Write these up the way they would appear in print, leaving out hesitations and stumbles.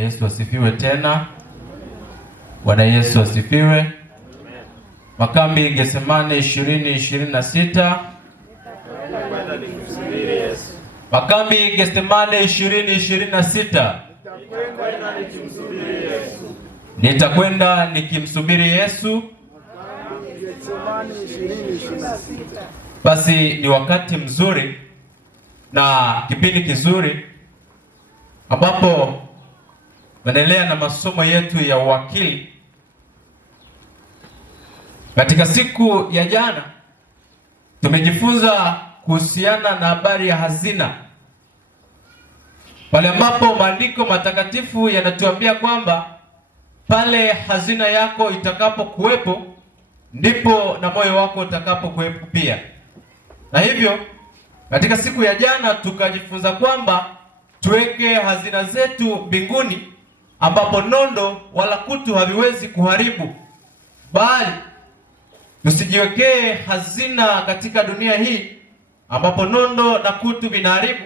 Yesu asifiwe tena. Bwana Yesu asifiwe. Makambi Getsemane 2026. Makambi Getsemane 2026. Nitakwenda nikimsubiri Yesu. Basi ni wakati mzuri na kipindi kizuri ambapo tunaendelea na masomo yetu ya uwakili. Katika siku ya jana tumejifunza kuhusiana na habari ya hazina, pale ambapo maandiko matakatifu yanatuambia kwamba pale hazina yako itakapokuwepo ndipo na moyo wako utakapokuwepo pia. Na hivyo katika siku ya jana tukajifunza kwamba tuweke hazina zetu mbinguni, ambapo nondo wala kutu haviwezi kuharibu, bali tusijiwekee hazina katika dunia hii ambapo nondo na kutu vinaharibu,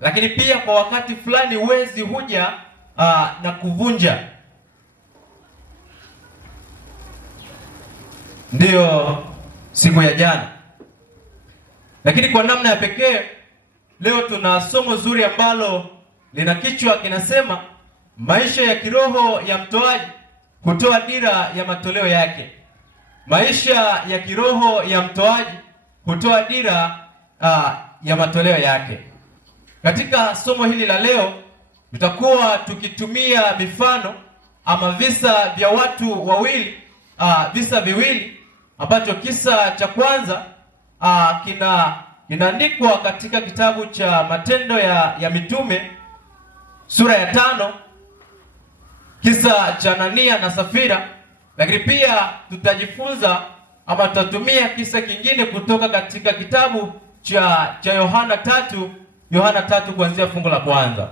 lakini pia kwa wakati fulani wezi huja na kuvunja. Ndiyo siku ya jana. Lakini kwa namna ya pekee leo tuna somo zuri ambalo lina kichwa kinasema maisha ya kiroho ya mtoaji kutoa dira ya matoleo yake. Maisha ya kiroho ya mtoaji kutoa dira ya matoleo yake. Katika somo hili la leo tutakuwa tukitumia mifano ama visa vya watu wawili, visa viwili, ambacho kisa cha kwanza kinaandikwa katika kitabu cha Matendo ya Mitume sura ya 5, kisa cha Anania na Safira. Lakini pia tutajifunza ama tutatumia kisa kingine kutoka katika kitabu cha Yohana 3 kuanzia fungu la kwanza.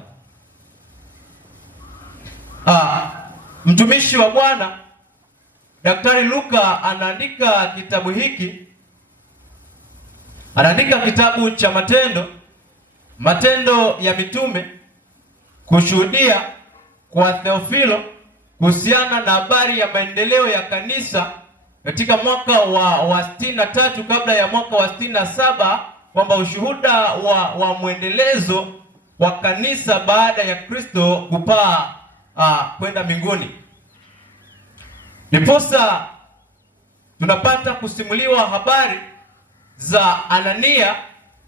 Mtumishi wa Bwana Daktari Luka anaandika kitabu hiki, anaandika kitabu cha Matendo ya Mitume kushuhudia kwa Theofilo kuhusiana na habari ya maendeleo ya kanisa katika mwaka wa 63 kabla ya mwaka wa 67, kwamba ushuhuda wa mwendelezo wa kanisa baada ya Kristo kupaa kwenda mbinguni. Ndiposa tunapata kusimuliwa habari za Anania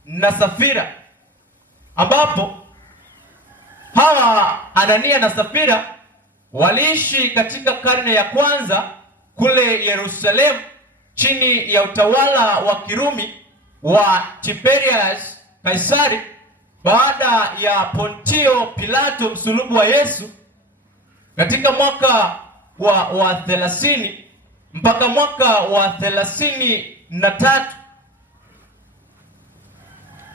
na Safira, ambapo hawa Anania na Safira waliishi katika karne ya kwanza kule Yerusalemu chini ya utawala wa Kirumi wa Tiberius Kaisari, baada ya Pontio Pilato msulubu wa Yesu katika mwaka wa 30 mpaka mwaka wa 33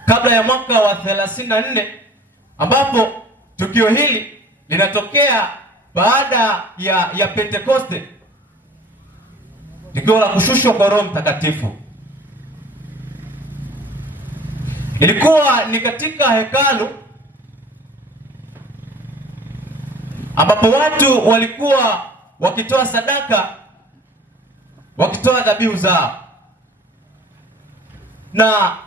kabla ya mwaka wa 34, ambapo tukio hili linatokea baada ya Pentekoste, tukio la kushushwa kwa Roho Mtakatifu. Ilikuwa ni katika hekalu ambapo watu walikuwa wakitoa sadaka, wakitoa dhabihu zao, na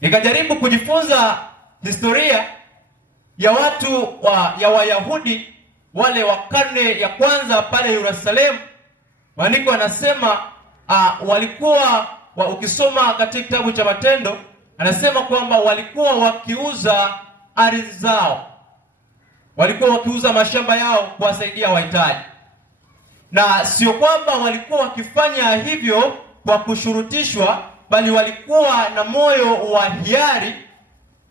nikajaribu kujifunza historia ya watu ya Wayahudi wale wa karne ya kwanza pale Yerusalemu. Maandiko anasema walikuwa ukisoma katika kitabu cha Matendo anasema kwamba walikuwa wakiuza ardhi zao, walikuwa wakiuza mashamba yao kuwasaidia wahitaji, na sio kwamba walikuwa wakifanya hivyo kwa kushurutishwa, bali walikuwa na moyo wa hiari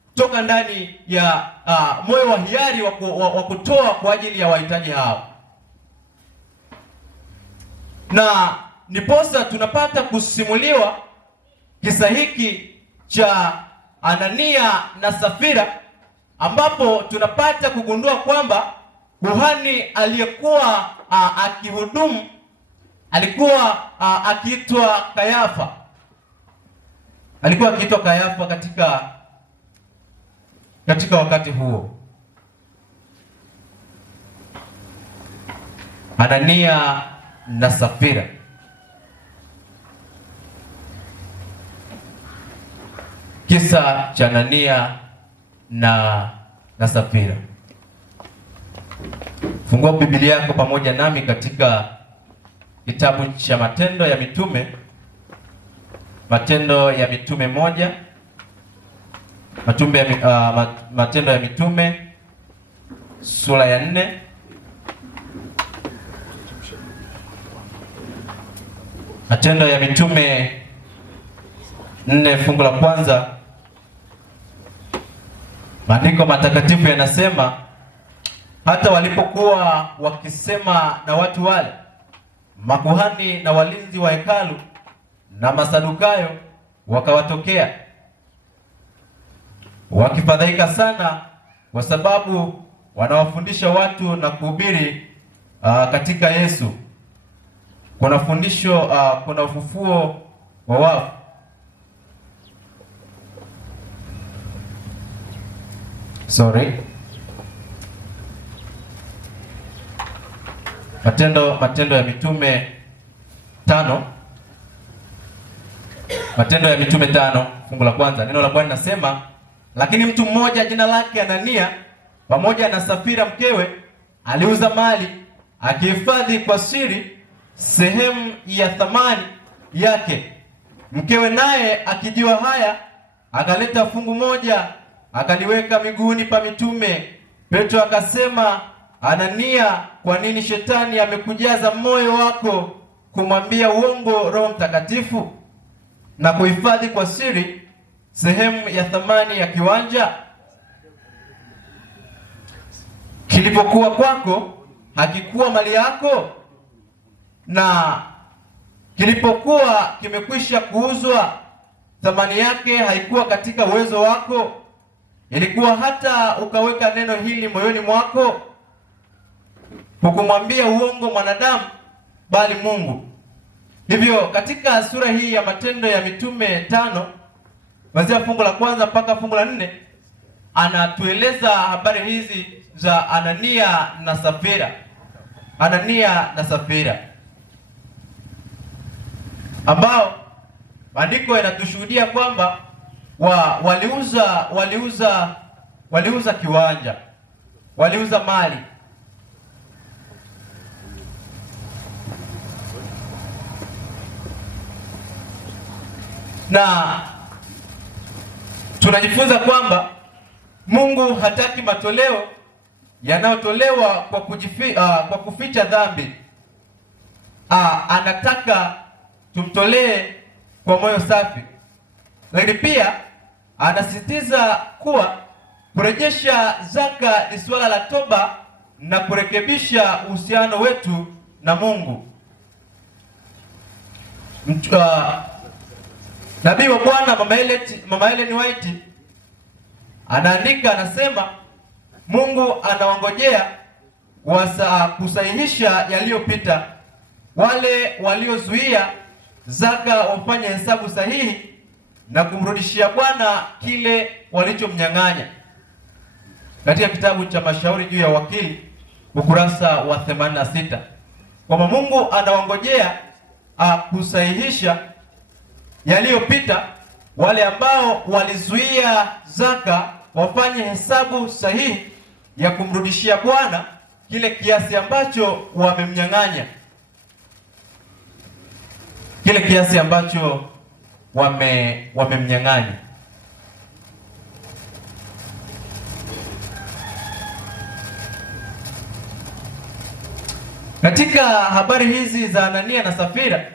kutoka ndani ya moyo wa hiari wa kutoa kwa ajili ya wahitaji hao. Na niposa tunapata kusimuliwa kisa hiki cha Anania na Safira, ambapo tunapata kugundua kwamba kuhani aliyekuwa akihudumu alikuwa akiitwa Kayafa. Alikuwa akiitwa Kayafa katika wakati huo. Anania na Safira. Kisa cha Anania na Safira. Fungua Biblia yako pamoja nami katika kitabu cha Matendo ya Mitume. Matendo ya Mitume 1. Matendo ya Mitume sura ya 4. Matendo ya Mitume 4 fungu la kwanza. Maandiko matakatifu yanasema, hata walipokuwa wakisema na watu wale, makuhani na walinzi wa hekalu na Masadukayo wakawatokea, wakifadhaika sana kwa sababu wanawafundisha watu na kuhubiri katika Yesu kuna fundisho kuna ufufuo wa wafu. Matendo ya Mitume 5. Matendo ya Mitume 5 fungu la kwanza. Neno la Bwana linasema, lakini mtu mmoja jina lake Anania pamoja na Safira mkewe aliuza mali, akihifadhi kwa siri sehemu ya thamani yake. Mkewe naye akijua haya, akaleta fungu moja, akaliweka miguuni pa mitume. Petro akasema, Anania, kwa nini shetani amekujaza moyo wako kumwambia uongo Roho Mtakatifu na kuhifadhi kwa siri sehemu ya thamani ya kiwanja? Kilipokuwa kwako hakikuwa mali yako, na kilipokuwa kimekwisha kuuzwa thamani yake haikuwa katika uwezo wako? Ilikuwa hata ukaweka neno hili moyoni mwako, hukumwambia uongo mwanadamu bali Mungu. Hivyo katika sura hii ya Matendo ya Mitume 5 kuanzia fungu la kwanza mpaka fungu la 4 anatueleza habari hizi za Anania na Safira. Anania na Safira ambao maandiko yanatushuhudia kwamba waliuza kiwanja, waliuza mali. Na tunajifunza kwamba Mungu hataki matoleo yanayotolewa kwa kuficha dhambi. Anataka tumtolee kwa moyo safi. Lakini pia anasisitiza kuwa kurejesha zaka ni suala la toba na kurekebisha uhusiano wetu na Mungu. Nabii wa Bwana Mama Ellen White anaandika, anasema Mungu anaongojea kusahihisha yaliyopita. Wale waliozuia zaka wafanye hesabu sahihi na kumrudishia Bwana kile walichomnyang'anya. Katika kitabu cha Mashauri juu ya Wakili ukurasa wa 86, kwamba Mungu anaongojea kusahihisha yaliyopita. Wale ambao walizuia zaka wafanye hesabu sahihi ya kumrudishia Bwana kile kiasi ambacho wamemnyang'anya, kile kiasi ambacho wamemnyang'anya. Katika habari hizi za Anania na Safira,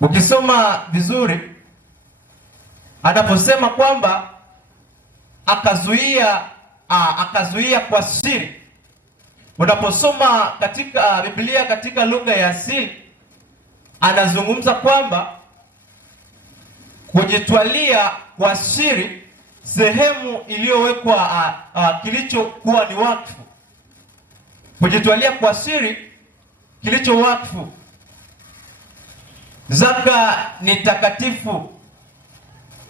ukisoma vizuri, anaposema kwamba akazuia kwa siri. Unaposoma katika Biblia katika lugha ya asili, anazungumza kwamba kujitwalia kwa siri sehemu iliyowekwa kilichokuwa ni wakfu. Kujitwalia kwa siri kilicho wakfu. Zaka ni takatifu.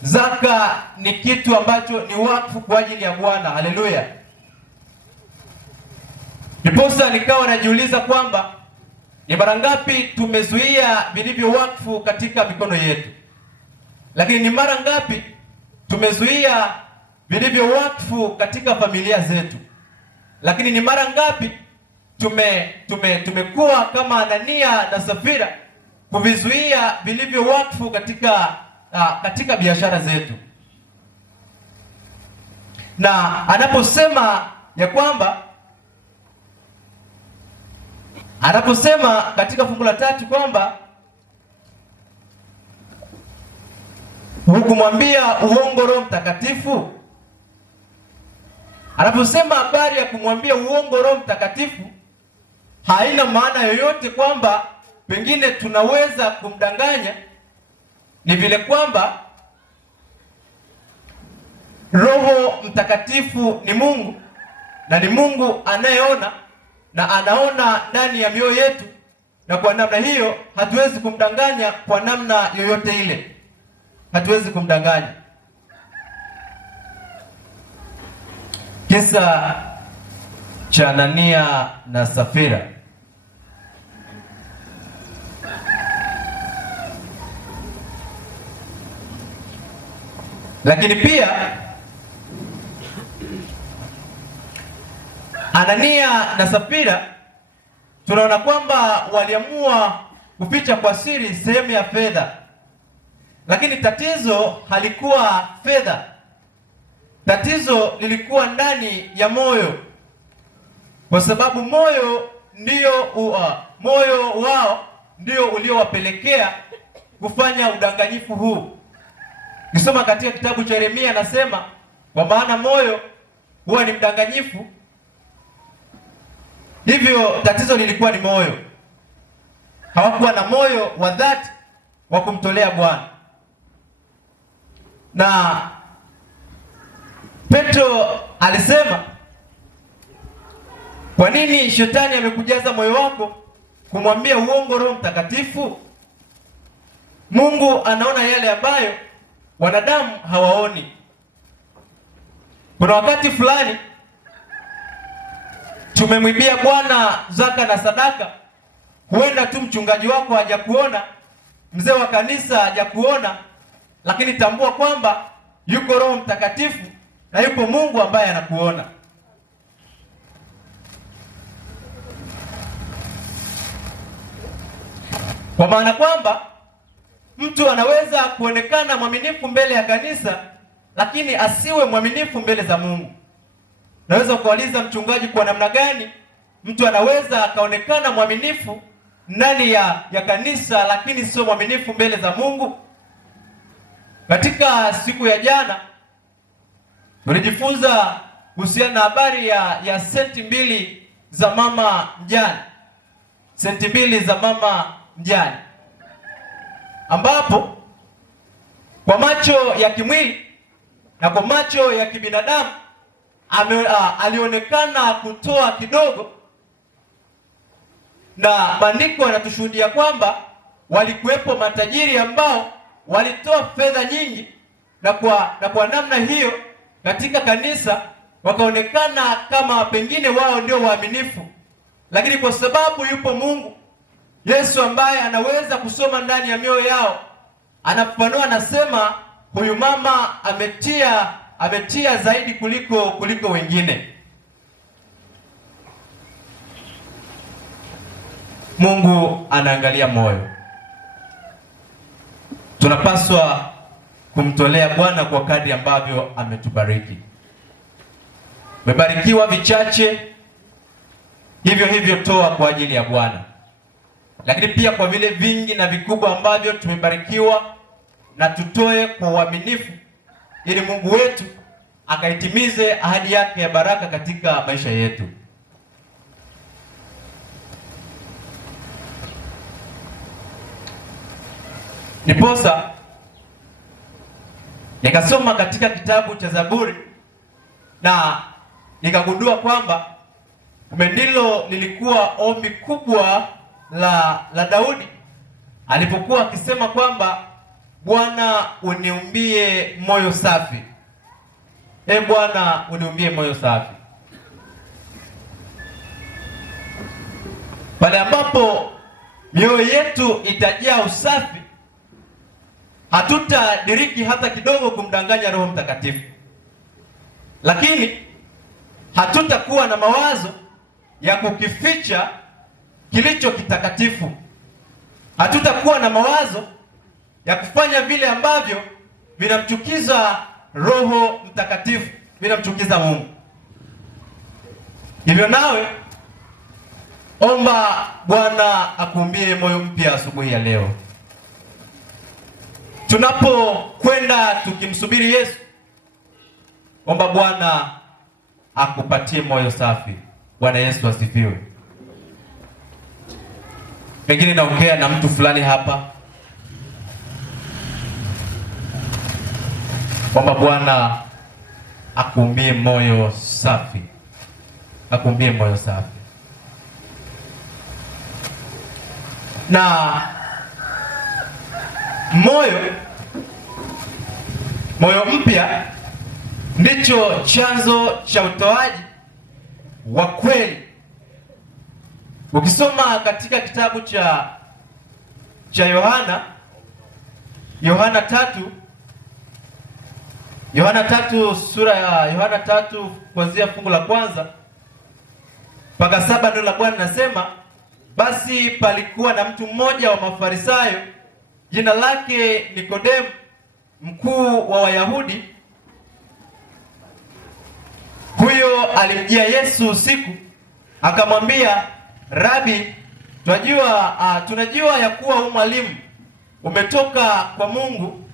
Zaka ni kitu ambacho ni wakfu kwa ajili ya Bwana. Haleluya. Ndiposa nikawa najiuliza kwamba ni mara ngapi tumezuia vilivyo wakfu katika mikono yetu, lakini ni mara ngapi tumezuia vilivyo wakfu katika familia zetu, lakini ni mara ngapi tumekuwa kama Anania na Safira kuvizuia vilivyo wakfu katika biashara zetu. Na anaposema ya kwamba katika fungu la 3 kwamba hukumwambia uongo Roho Mtakatifu, anaposema habari ya kumwambia uongo Roho Mtakatifu, haina maana yoyote kwamba pengine tunaweza kumdanganya. Ni vile kwamba Roho Mtakatifu ni Mungu, na ni Mungu anayeona na anaona ndani ya mioyo yetu, na kwa namna hiyo hatuwezi kumdanganya kwa namna yoyote ile, hatuwezi kumdanganya. Kisa cha Anania na Safira. Lakini pia Anania na Safira tunaona kwamba waliamua kuficha kwa siri sehemu ya fedha, lakini tatizo halikuwa fedha. Tatizo lilikuwa ndani ya moyo, kwa sababu moyo wao ndio uliowapelekea kufanya udanganyifu huu. Kisoma katika kitabu cha Yeremia anasema, kwa maana moyo huwa ni mdanganyifu. Hivyo tatizo lilikuwa ni moyo. Hawakuwa na moyo wa dhati wa kumtolea Bwana. Na Petro alisema, kwa nini shetani amekujaza moyo wako kumwambia uongo Roho Mtakatifu? Mungu anaona yale ambayo wanadamu hawaoni. Kuna wakati fulani tumemwibia Bwana zaka na sadaka. Huenda tu mchungaji wako hajakuona, mzee wa kanisa hajakuona, lakini tambua kwamba yuko Roho Mtakatifu na yuko Mungu ambaye anakuona. Kwa maana kwamba mtu anaweza kuonekana mwaminifu mbele ya kanisa, lakini asiwe mwaminifu mbele za Mungu. Naweza kuuliza mchungaji, kwa namna gani mtu anaweza akaonekana mwaminifu ndani ya kanisa lakini sio mwaminifu mbele za Mungu? Katika siku ya jana tulijifunza kuhusiana na habari ya senti 2 za mama mjane. Senti 2 za mama mjane, ambapo kwa macho ya kimwili na kwa macho ya kibinadamu alionekana kutoa kidogo, na maandiko yanatushuhudia kwamba walikuwepo matajiri ambao walitoa fedha nyingi, na kwa namna hiyo katika kanisa wakaonekana kama pengine wao ndio waaminifu. Lakini kwa sababu yupo Mungu Yesu ambaye anaweza kusoma ndani ya mioyo yao, anafafanua, anasema huyu mama ametia zaidi kuliko wengine. Mungu anaangalia moyo. Tunapaswa kumtolea Bwana kwa kadri ambavyo ametubariki. Umebarikiwa vichache, hivyo toa kwa ajili ya Bwana. Lakini pia kwa vile vingi na vikubwa ambavyo tumebarikiwa, na tutoe kwa uaminifu, ili Mungu wetu akaitimize ahadi yake ya baraka katika maisha yetu. Niposa nikasoma katika kitabu cha Zaburi na nikagundua kwamba ndilo lilikuwa ombi kubwa la Daudi alipokuwa akisema kwamba Bwana uniumbie moyo safi. Bwana uniumbie moyo safi. Pale ambapo mioyo yetu itajaa usafi, hatutadiriki hata kidogo kumdanganya Roho Mtakatifu. Lakini hatutakuwa na mawazo ya kukificha kilicho kitakatifu. Hatutakuwa na mawazo ya kufanya vile ambavyo vinamchukiza Roho Mtakatifu, vinamchukiza Mungu. Hivyo nawe omba Bwana akuumbie moyo mpya asubuhi ya leo. Tunapokwenda tukimsubiri Yesu, omba Bwana akupatie moyo safi. Bwana Yesu asifiwe. Pengine naongea na mtu fulani hapa, omba Bwana akuumbie moyo safi, akuumbie moyo safi. Na moyo mpya ndicho chanzo cha utoaji wa kweli. Ukisoma katika kitabu cha Yohana 3 sura ya Yohana 3 kuanzia fungu la kwanza mpaka 7, neno la Bwana nasema, basi palikuwa na mtu mmoja wa Mafarisayo, jina lake Nikodemu, mkuu wa Wayahudi. Huyo alimjia Yesu usiku, akamwambia, Rabi, tunajua ya kuwa u mwalimu umetoka kwa Mungu,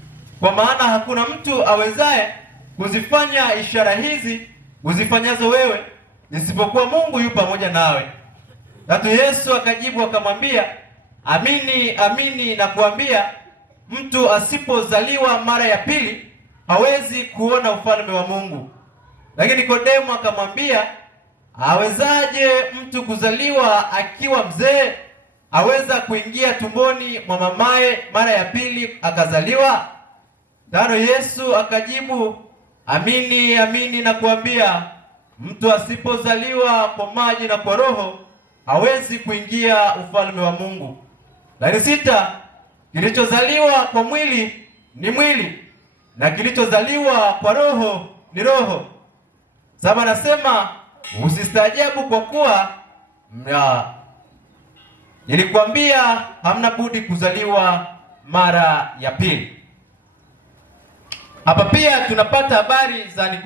kwa maana hakuna mtu awezaye kuzifanya ishara hizi uzifanyazo wewe, isipokuwa Mungu yu pamoja nawe. Tatu, Yesu akajibu akamwambia, amini amini nakuambia, mtu asipozaliwa mara ya pili hawezi kuona ufalme wa Mungu. Lakini Nikodemo akamwambia, awezaje mtu kuzaliwa akiwa mzee? Aweza kuingia tumboni mwa mamaye mara ya pili akazaliwa? Tano, Yesu akajibu, amini amini nakuambia, mtu asipozaliwa kwa maji na kwa Roho hawezi kuingia ufalme wa Mungu. Lakini sita, kilichozaliwa kwa mwili ni mwili, na kilichozaliwa kwa Roho ni roho. Saba, nasema usistaajabu, kwa kuwa nilikwambia hamna budi kuzaliwa mara ya pili. Hapa pia tunapata habari za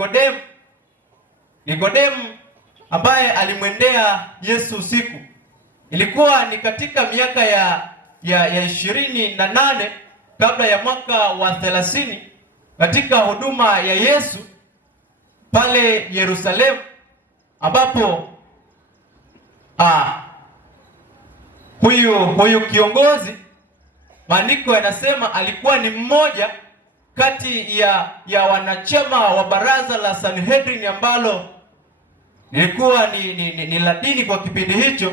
Nikodemu ambaye alimwendea Yesu usiku. Ilikuwa ni katika miaka ya 28 kabla ya mwaka wa 30 katika huduma ya Yesu pale Yerusalemu, ambapo huyu kiongozi, maandiko yanasema alikuwa ni mmoja kati ya wanachama wa baraza la Sanhedrin ambalo lilikuwa ni la dini kwa kipindi hicho,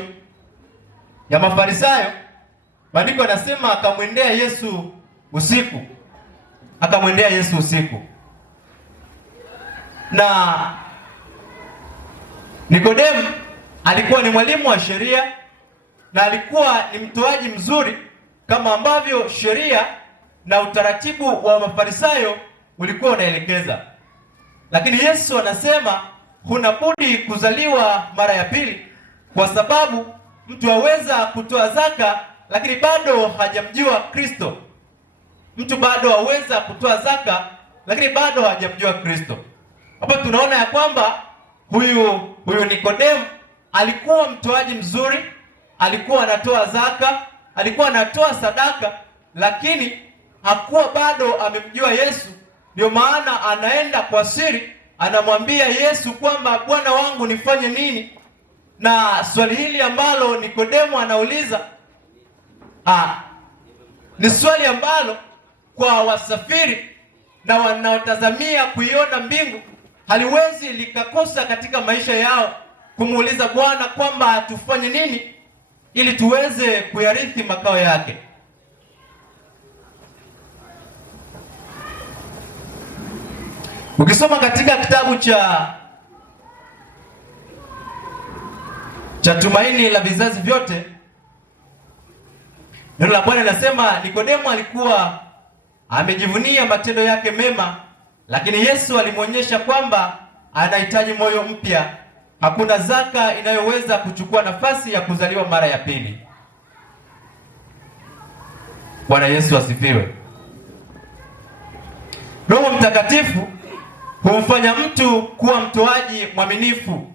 ya Mafarisayo. Maandiko yanasema akamwendea Yesu usiku. Na Nikodemu alikuwa ni mwalimu wa sheria na alikuwa ni mtoaji mzuri, kama ambavyo sheria na utaratibu wa Mafarisayo ulikuwa unaelekeza. Lakini Yesu anasema huna budi kuzaliwa mara ya pili, kwa sababu mtu aweza kutoa zaka lakini bado hajamjua Kristo. Mtu bado aweza kutoa zaka lakini bado hajamjua Kristo. Hapo tunaona ya kwamba huyu Nikodemu alikuwa mtoaji mzuri, alikuwa anatoa zaka, alikuwa anatoa sadaka, lakini hakuwa bado amemjua Yesu. Ndio maana anaenda kwa siri, anamwambia Yesu kwamba Bwana wangu nifanye nini? Na swali hili ambalo Nikodemu anauliza ni swali ambalo kwa wasafiri na wanaotazamia kuiona mbingu haliwezi likakosa katika maisha yao, kumuuliza Bwana kwamba tufanye nini ili tuweze kuyarithi makao yake. Ukisoma katika kitabu cha Tumaini la Vizazi Vyote Neno la Bwana linasema Nikodemo alikuwa amejivunia matendo yake mema, lakini Yesu alimwonyesha kwamba anahitaji moyo mpya. Hakuna zaka inayoweza kuchukua nafasi ya kuzaliwa mara ya pili. Bwana Yesu asifiwe. Roho Mtakatifu humfanya mtu kuwa mtoaji mwaminifu.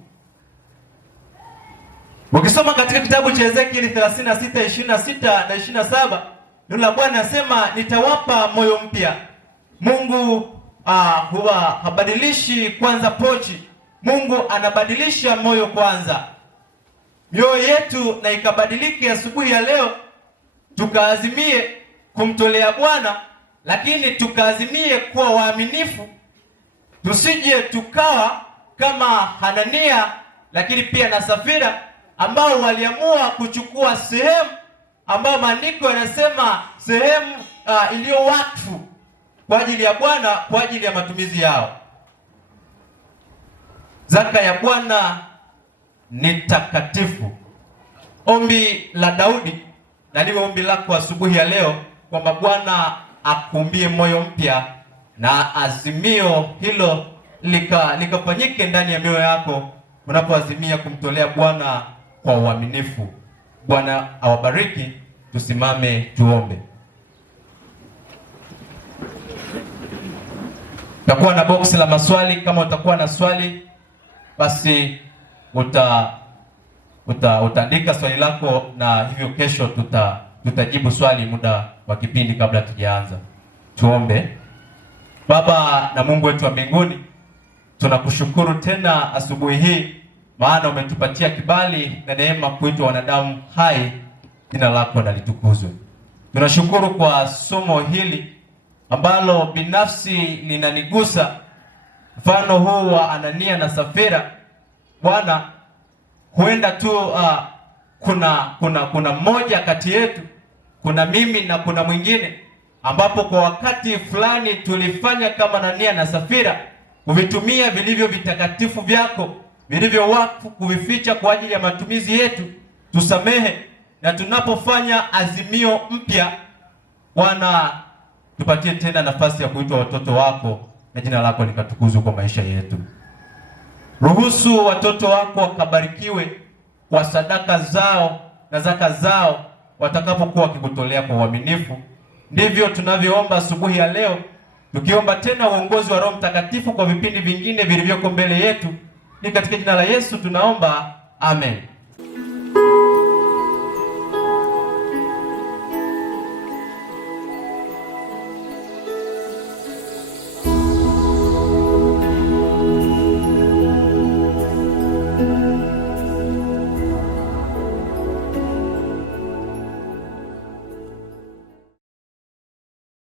Ukisoma katika kitabu cha Ezekieli 36:26 na 27, neno la Bwana nasema nitawapa moyo mpya. Mungu huwa habadilishi kwanza pochi. Mungu anabadilisha moyo kwanza. Mioyo yetu na ikabadilike asubuhi ya leo, tukaazimie kumtolea Bwana, lakini tukaazimie kuwa waaminifu. Tusije tukawa kama Hanania lakini pia na Safira ambao waliamua kuchukua sehemu ambayo maandiko yanasema sehemu iliyo wakfu kwa ajili ya Bwana, kwa ajili ya matumizi yao. Zaka ya Bwana ni takatifu. Ombi la Daudi na liwe ombi lako asubuhi ya leo, kwamba Bwana akuumbie moyo mpya na azimio hilo likafanyike ndani ya mioyo yako unapoazimia kumtolea Bwana kwa uaminifu. Bwana awabariki. Tusimame tuombe. Tutakuwa na box la maswali. Kama utakuwa na swali, basi utaandika swali lako, na hivyo kesho tutajibu swali muda wa kipindi kabla tujaanza. Tuombe. Baba na Mungu wetu wa mbinguni, tunakushukuru tena asubuhi hii, maana umetupatia kibali na neema kuitwa wanadamu hai. Jina lako na litukuzwe. Tunashukuru kwa somo hili ambalo binafsi linanigusa, mfano huu wa Anania na Safira. Bwana, huenda tu kuna mmoja kati yetu, kuna mimi na kuna mwingine, ambapo kwa wakati fulani tulifanya kama Anania na Safira, kuvitumia vilivyo vitakatifu vyako vilivyo wakfu, kuvificha kwa ajili ya matumizi yetu. Tusamehe, na tunapofanya azimio mpya, Bwana, tupatie tena nafasi ya kuitwa watoto wako na jina lako likatukuzwe kwa maisha yetu. Ruhusu watoto wako wakabarikiwe kwa sadaka zao na zaka zao watakapokuwa wakikutolea kwa uaminifu. Ndivyo tunavyoomba asubuhi ya leo, tukiomba tena uongozi wa Roho Mtakatifu kwa vipindi vingine vilivyoko mbele yetu. Ni katika jina la Yesu tunaomba, amen.